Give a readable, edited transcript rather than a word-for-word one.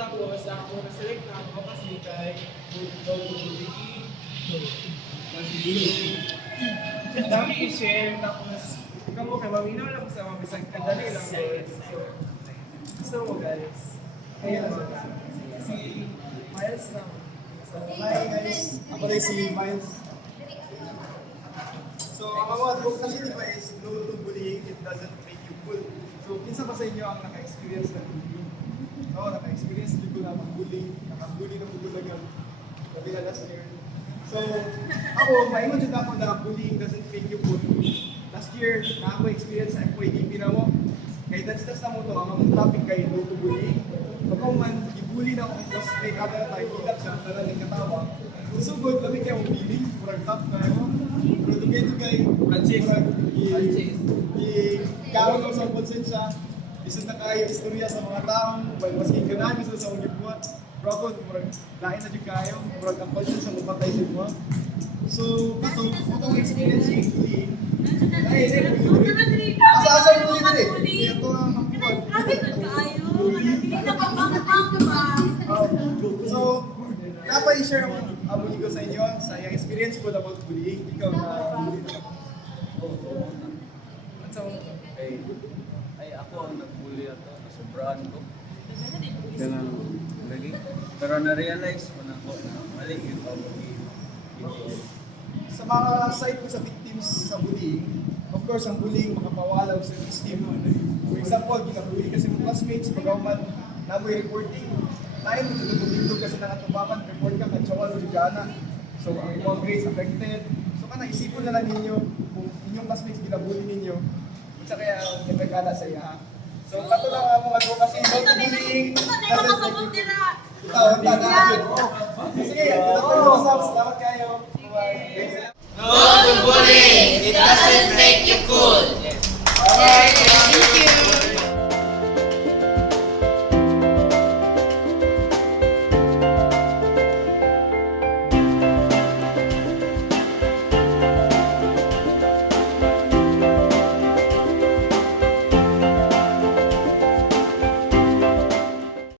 Tapos, ako na-select na ako kasi kay Bully. Dami i-share, tapos kamo kay maminaw lang sa mga bisag kadali lang guys. So guys, ayan si Miles na. So, Hi guys, ako rin si Miles. So, ang mga advocacy di ba is no to bullying, it doesn't make you cool. So, kinsa ba sa inyo ang naka-experience ng bullying? Oo, naka-experience dito na mag-bully, naka-bully na bugulagan. Sabi na last year. So, ako, maingon dyan ako na bullying doesn't make you cool. Last year, na ako experience sa FYDP na mo. Kaya that's na mo to, ang among topic kay no to bullying. Pag man, i-bully na akong classmate, kada na tayo, hilap siya, tara ng katawa. So good, lamig kayo ang feeling, murag top na ako. Pero dugay-dugay, i-gawin ko sa konsensya, isang na kayo istorya sa mga taong, maski ganami sa mga gibuhat. Bro ako, murag lain na dyan kayo, murag ang konsensya sa mapatay sa mga. So, itong experience yung bullying, asa yung bullying na rin? Ito ang buwan. So, dapat i-share ang bullying ko sa inyo, sa yung experience ko about bullying. Ikaw na bullying na. Ay ako ang nag-bully ato, nasobrahan ko. Lagi. Pero na-realize ko na ako na mali yung pag-bullying. Sa mga side ko sa victims sa bullying, of course, ang bullying makapawala sa esteem. For example, ginabully kasi mga classmates, pag-auman na mo'y reporting, lain mo tututulog kasi nakatubakan, report ka, katsawal, gana. So, ang imong grades affected. So, isipon na lang ninyo kung inyong classmates ginabully ninyo, isa kaya nagkagana sa iya. So, kato lang ang mga advocacy about bullying. Ito, tanda. Sige, ito po yung salamat.